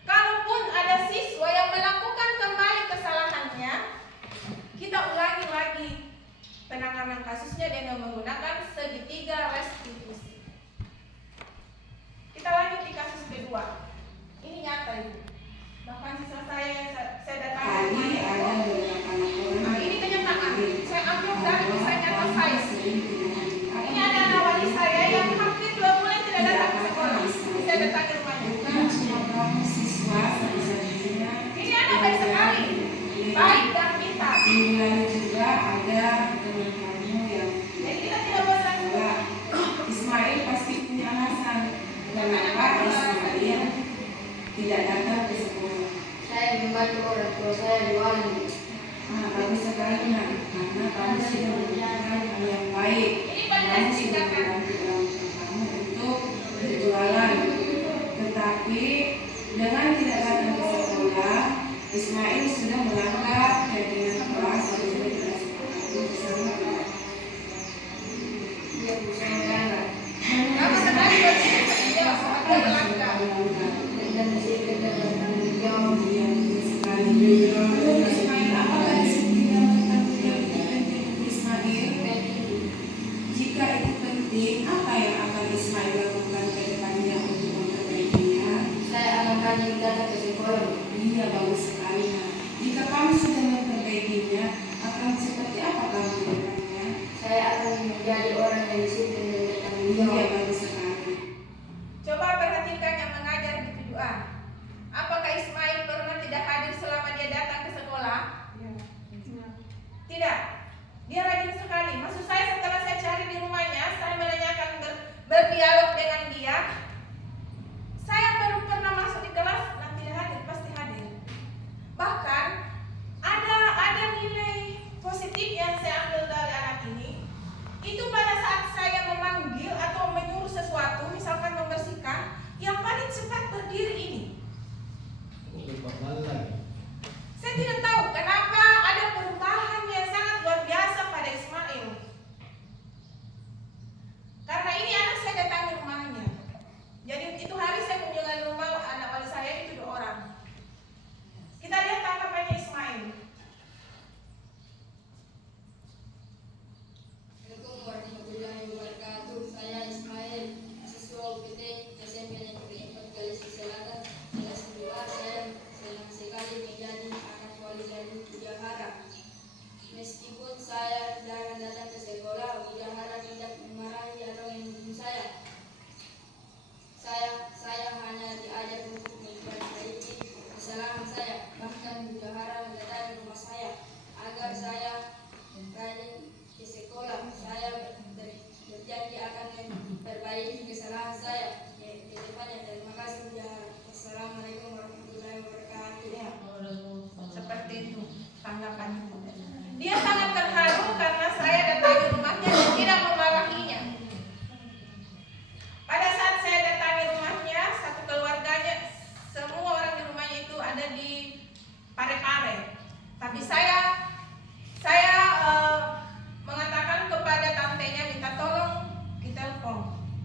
Kalaupun ada siswa yang melakukan kembali kesalahannya, kita ulangi lagi penanganan kasusnya dengan menggunakan segitiga restitusi. Kita lanjut di kasus kedua. Ini nyata itu. Bahkan siswa saya datangi. Nah, ini kenyataan. Saya ambil dari kisah nyata saya. Ini ada anak wali saya yang hampir 2 bulan tidak datang ke sekolah. Saya datangi rumahnya. Ini anak baik sekali, baik dan pintar. Juga ada teman kamu yang Jadi kita tidak boleh Ismail pasti punya alasan kenapa Ismail tidak datang ke sekolah. Saya membantu orang tua saya jualan. Bagus sekali nak, karena kamu sudah menunjukkan hal yang baik. Ini Kamu pada sudah tindakan. membantu orang tua kamu untuk berjualan. Tetapi dengan tidak datang ke sekolah, Ismail sudah melanggar keyakinan kelas dan sudah tidak sekolah bersama. Dia berusaha melanggar. Kamu sekali berpikir dia apa melanggar. Dan saya kena bertanggung jawab. Ismail, apakah disebutkan bertanggung jawab untuk Ismail? Jika itu penting, apa yang akan Ismail lakukan ke depannya untuk memperbaikinya? Saya akan kaji data ke sekolah. Iya, bagus sekali. Nak. Jika kamu sudah memperbaikinya, akan seperti apa kamu ke depannya? Saya akan menjadi orang yang disiplin dan bertanggung Iya, jawab. bagus sekali. Coba perhatikan yang mengajar di tujuan. Apakah Ismail pernah tidak hadir selama dia datang ke sekolah? Tidak. Dia rajin sekali. Maksud saya setelah saya cari di rumahnya, saya menanyakan berdialog dengan dia. Saya baru pernah masuk di kelas, nah tidak hadir, pasti hadir. Bahkan ada nilai positif yang saya ambil dari anak ini. Itu pada saat saya memanggil atau menyuruh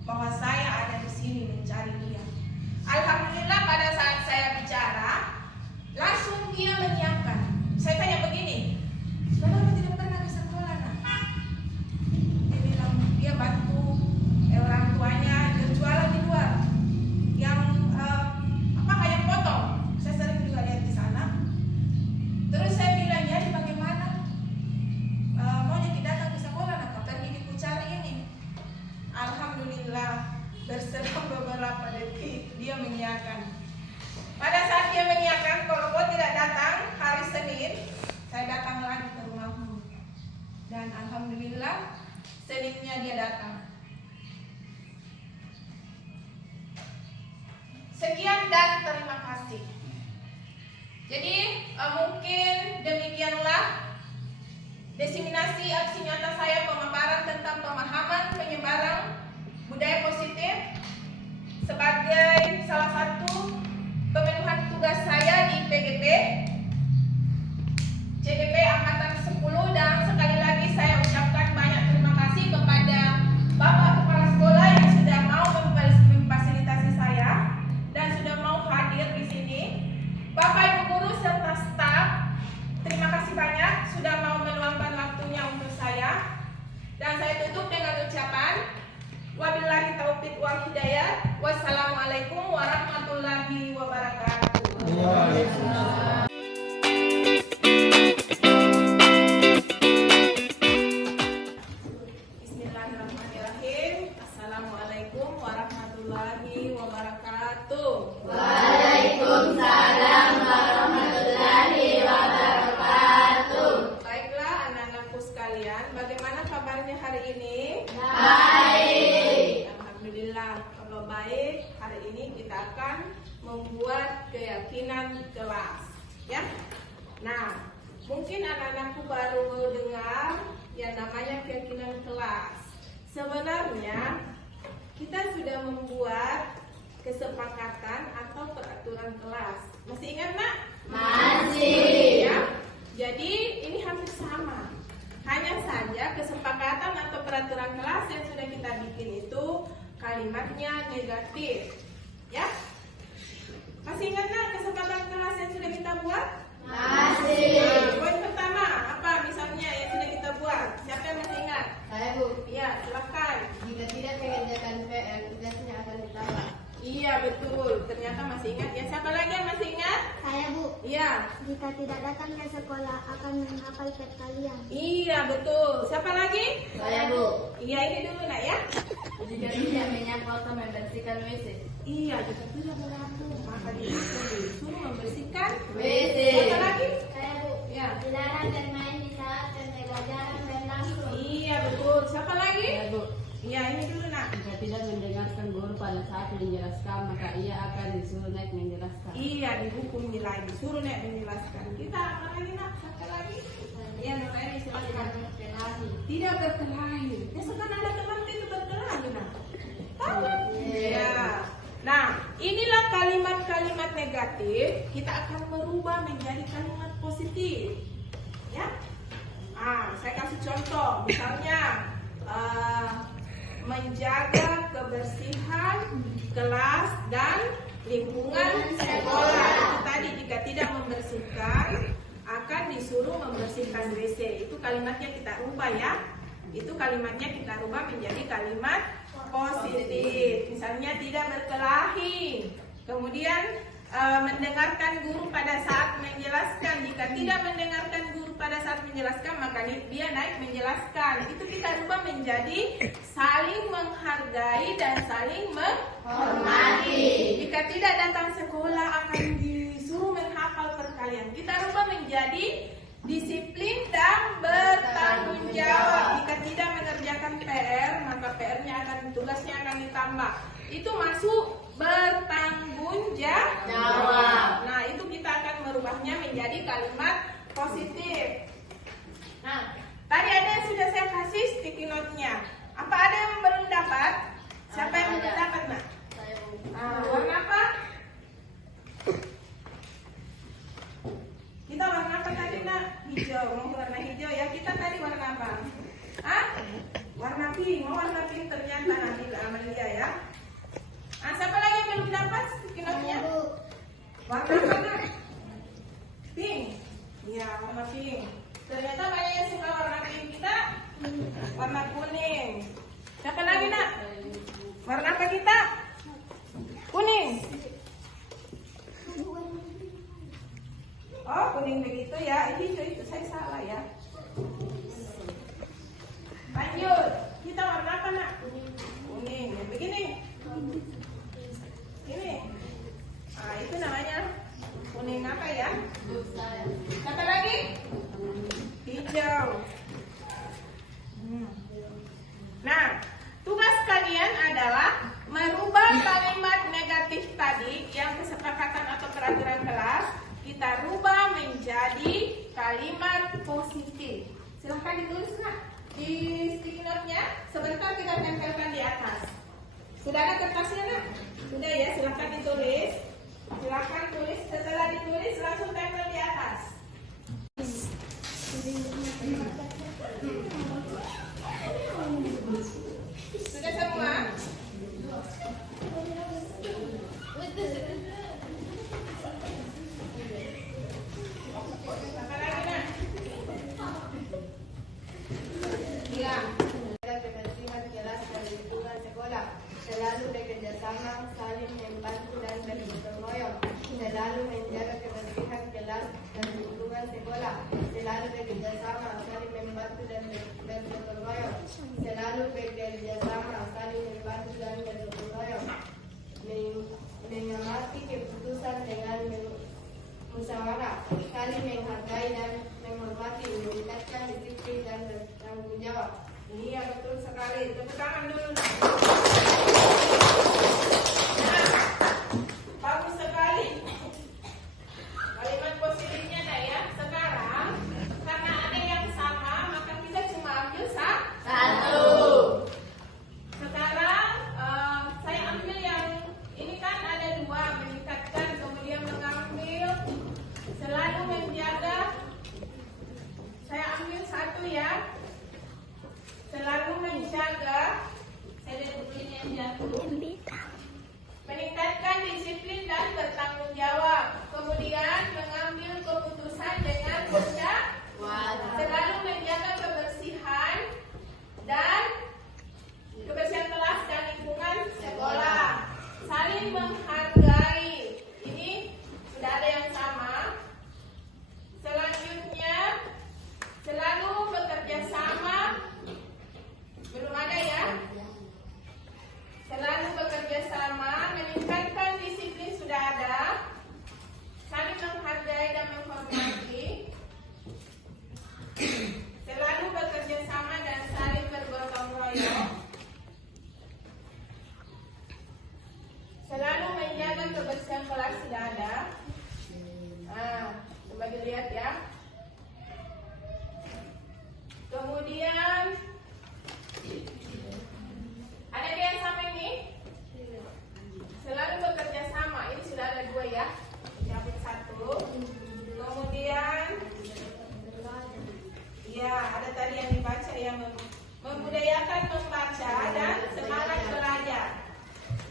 bahwa saya ada di sini mencari dia. Alhamdulillah pada saat saya bicara, langsung dia menyiapkan. Saya tanya begini, kenapa tidak pernah ke sekolah nak? Dia bilang dia bantu orang tuanya berjualan di luar, yang kayak potong. Saya sering juga lihat di sana. Terus saya bilang, jadi bagaimana? Maunya kita datang ke sekolah nak pergi di Pucari ini. Alhamdulillah, berselang beberapa detik dia mengiyakan. Pada saat dia mengiyakan, kalau kau tidak datang hari Senin, saya datang lagi ke rumahmu. Dan alhamdulillah, Seninnya dia datang. Sekian dan terima kasih. Jadi mungkin demikianlah diseminasi aksi nyata saya pemaparan tentang pemahaman penyebaran budaya positif sebagai salah satu pemenuhan tugas saya di PGP CGP Angkatan 10. Dan sekali lagi saya ucapkan banyak terima kasih kepada Bapak Kepala Sekolah yang sudah mau memfasilitasi saya dan sudah mau hadir di sini. Bapak Ibu guru serta staf, terima kasih banyak sudah mau meluangkan waktunya untuk saya. Dan saya tutup dengan ucapan wabillahi taufiq wal hidayah. Wassalamualaikum warahmatullahi wabarakatuh. Waalaikumsalam. Bismillahirrahmanirrahim. Assalamualaikum warahmatullahi wabarakatuh. Waalaikumsalam warahmatullahi wabarakatuh. Baiklah anak-anakku sekalian, bagaimana kabarnya hari ini? Baik. Alhamdulillah, kalau baik, hari ini kita akan membuat keyakinan kelas, ya. Nah, mungkin anak-anakku baru dengar yang namanya keyakinan kelas. Sebenarnya kita sudah membuat kesepakatan atau peraturan kelas. Masih ingat nak? Masih. Ya. Jadi ini hampir sama. Hanya saja kesepakatan atau peraturan kelas yang sudah kita bikin itu kalimatnya negatif. Ya? Masih ingat nak kesepakatan kelas yang sudah kita buat? Masih. Nah, poin pertama apa misalnya yang sudah kita buat? Siapa yang masih ingat? Saya Bu, Iya, silakan. jika tidak mengerjakan PR, tugasnya akan ditambah. Iya, betul. Ternyata masih ingat. Ya, siapa lagi yang masih ingat? Saya Bu, Iya. jika tidak datang ke sekolah akan menghafal pet kalian. Iya, betul. Siapa lagi? Saya Bu, Iya, ini dulu nak ya. jika tidak menyapu atau membersihkan WC. Iya, kita tidak mengaku. Maka disuruh membersihkan WC. Siapa lagi? Saya Bu, Ya. dilarang bermain di saat pembelajaran dan langsung. Iya, betul. Siapa lagi? Saya Bu, Iya, ini dulu nak. jika tidak mendengarkan guru pada saat menjelaskan, maka ia akan disuruh naik menjelaskan. Iya, dihukum nilai, disuruh nek menjelaskan. Kita apa lagi nak? Siapa lagi? Iya, Nurani silakan. Tidak berkelahi. Ya sekarang ada teman itu berkelahi nak. Tahu? Iya. Nah, inilah kalimat-kalimat negatif kita akan merubah menjadi kalimat positif. Ya. Saya kasih contoh, misalnya menjaga kebersihan kelas dan lingkungan sekolah. Itu tadi jika tidak membersihkan akan disuruh membersihkan WC. Itu kalimatnya kita rubah ya. Itu kalimatnya kita rubah menjadi kalimat positif. Misalnya tidak berkelahi. Kemudian mendengarkan guru pada saat menjelaskan. Jika tidak mendengarkan guru pada saat menjelaskan, maka dia naik menjelaskan. Itu kita rubah menjadi saling menghargai dan saling menghormati. Jika tidak datang sekolah akan disuruh menghafal perkalian. Kita rubah menjadi disiplin dan bertanggung jawab. Jika tidak mengerjakan PR, maka PR-nya tugasnya akan ditambah. Itu masuk bertanggung jawab. Nah, itu kita akan merubahnya menjadi kalimat positif. Nah, tadi ada yang sudah saya kasih sticky note-nya. Apa ada yang belum dapat? Siapa yang belum dapat, Nak? Saya Bu, Warna apa? Kita warna apa tadi, Nak? Hijau. Mau warna hijau ya? Kita tadi warna apa? Warna pink. Mau warna pink ternyata nanti Amalia ya. Silahkan ditulis nak di sticky note-nya. Sebentar kita tempelkan di atas. Sudah ada kertasnya nak? Sudah ya, silahkan ditulis. Silahkan tulis. Setelah ditulis langsung tempel di atas. Sudah semua? Apa lagi nak? Iya. Kebersihan kelas dan lingkungan sekolah, selalu bekerjasama, saling membantu dan bergotong royong, selalu menjaga kebersihan kelas dan lingkungan sekolah, selalu bekerjasama, saling membantu dan bergotong royong, selalu bekerjasama, saling membantu dan bergotong royong, mengamati keputusan dengan musyawarah, saling menghargai dan menghormati, meningkatkan disiplin dan bertanggung jawab. Iya betul sekali. Tepuk tangan dulu. Nah, bagus sekali. Kalimat positifnya nah ya. Sekarang karena ada yang sama, maka kita cuma ambil satu. Sekarang saya ambil yang ini kan ada dua, meningkatkan kemudian mengambil, selalu menjaga. Saya ambil satu ya. Selalu menjaga, saya tulis yang jatuh, meningkatkan disiplin dan bertanggung jawab, kemudian mengambil keputusan dengan musyawarah, selalu menjaga kebersihan dan kebersihan kelas dan lingkungan sekolah, saling menghargai. Ini sudah ada yang sama. Selanjutnya, selalu bekerja sama. Belum ada ya? Selalu bekerja sama, meningkatkan disiplin sudah ada, saling menghargai dan menghormati, selalu bekerja sama dan saling bergotong royong, selalu menjaga kebersihan kelas sudah ada. Nah, coba dilihat ya. Kemudian ada yang sama ini? Selalu bekerja sama. Ini sudah ada dua ya. Cabut satu. Kemudian ya ada tadi yang dibaca yang membudayakan membaca dan semangat belajar.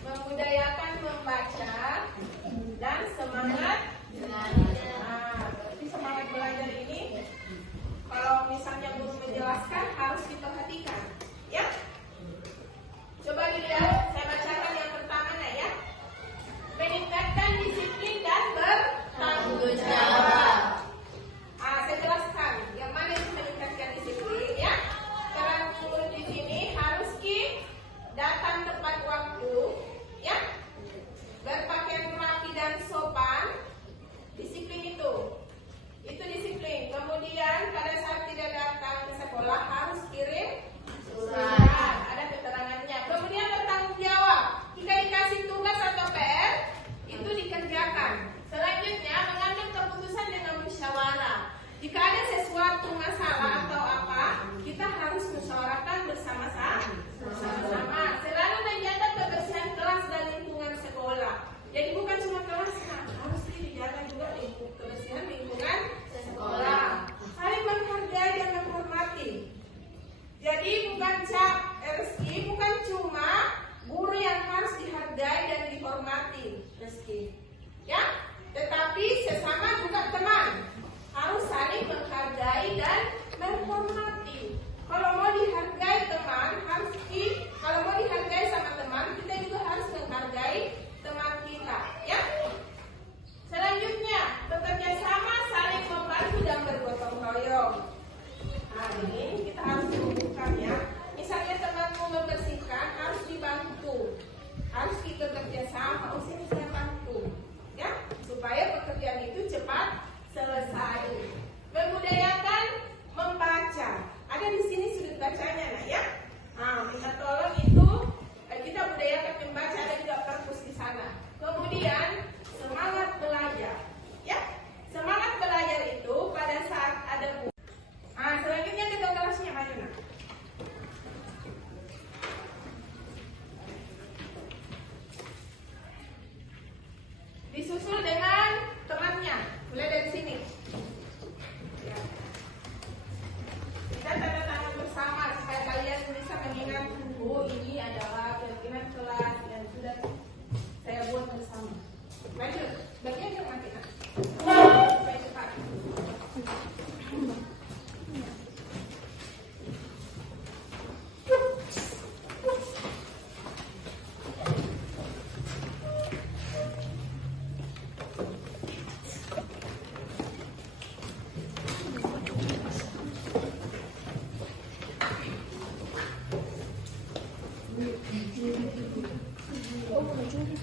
Membudayakan membaca dan semangat belajar. Berarti semangat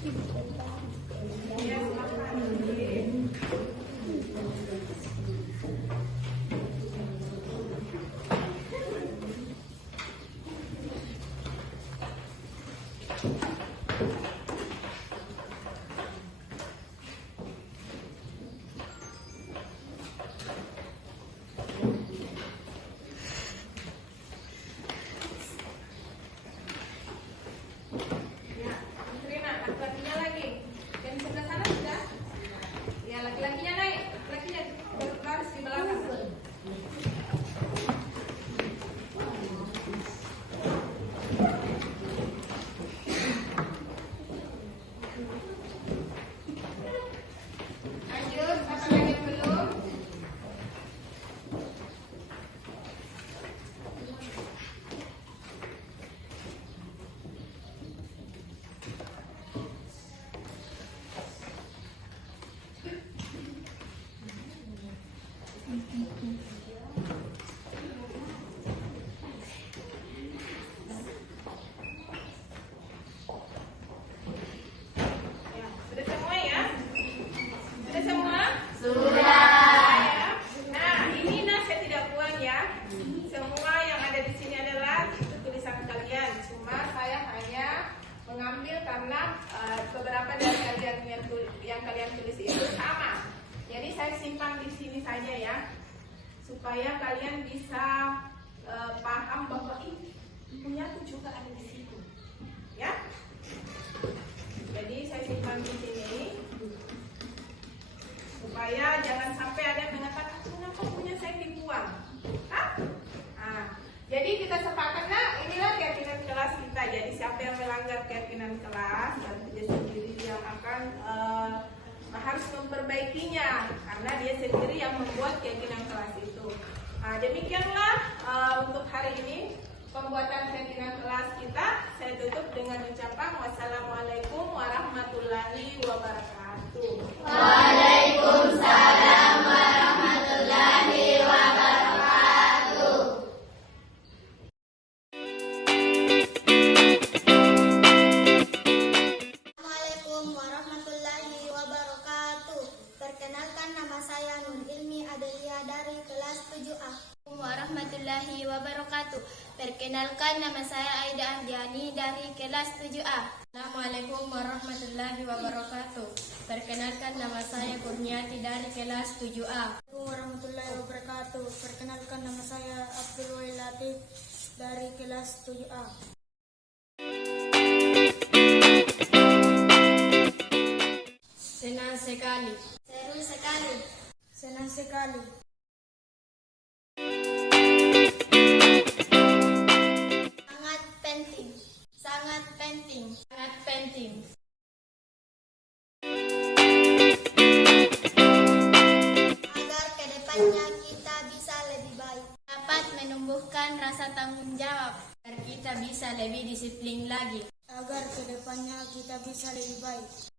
Ya, Rina, laki-lakinya lagi. Yang sebelah sana sudah. Ya, laki-lakinya naik. Laki-lakinya baris di belakang. Lanjut, apa lagi yang belum? Ya, sudah semua ya? Sudah semua? Sudah. Ya. Nah, ini saya tidak buang ya. Semua yang ada di sini adalah itu tulisan kalian. Cuma saya hanya mengambil karena beberapa dari kalian yang kalian tulis itu sama. Jadi saya simpan di sini saja ya, supaya kalian bisa paham bahwa ini punya tuh juga ada di situ. Ya. Jadi saya simpan di sini supaya jangan sampai ada yang mengatakan kenapa punya saya dibuang. Hah? Nah, jadi kita sepakatnya inilah keyakinan kelas kita. Jadi siapa yang melanggar keyakinan kelas dan dia sendiri yang akan harus memperbaikinya karena dia sendiri yang membuat keyakinan kelas itu. Nah, demikianlah untuk hari ini pembuatan keyakinan kelas kita. Saya tutup dengan ucapan wassalamualaikum warahmatullahi wabarakatuh. Waalaikumsalam warahmatullahi wabarakatuh. Assalamualaikum warahmatullahi wabarakatuh. Perkenalkan, nama saya Nur Ilmi Adelia dari kelas 7A. Warahmatullahi wabarakatuh. Perkenalkan, nama saya Aida Andiani dari kelas 7A. Assalamualaikum warahmatullahi wabarakatuh. Perkenalkan, nama saya Kurniati dari kelas 7A. Warahmatullahi wabarakatuh. Perkenalkan, nama saya Abdul Wahid Latif dari kelas 7A. Senang sekali. Seru sekali. Senang sekali. Sangat penting. Sangat penting. Sangat penting. Agar kedepannya kita bisa lebih baik. Dapat menumbuhkan rasa tanggung jawab. Agar kita bisa lebih disiplin lagi. Agar kedepannya kita bisa lebih baik.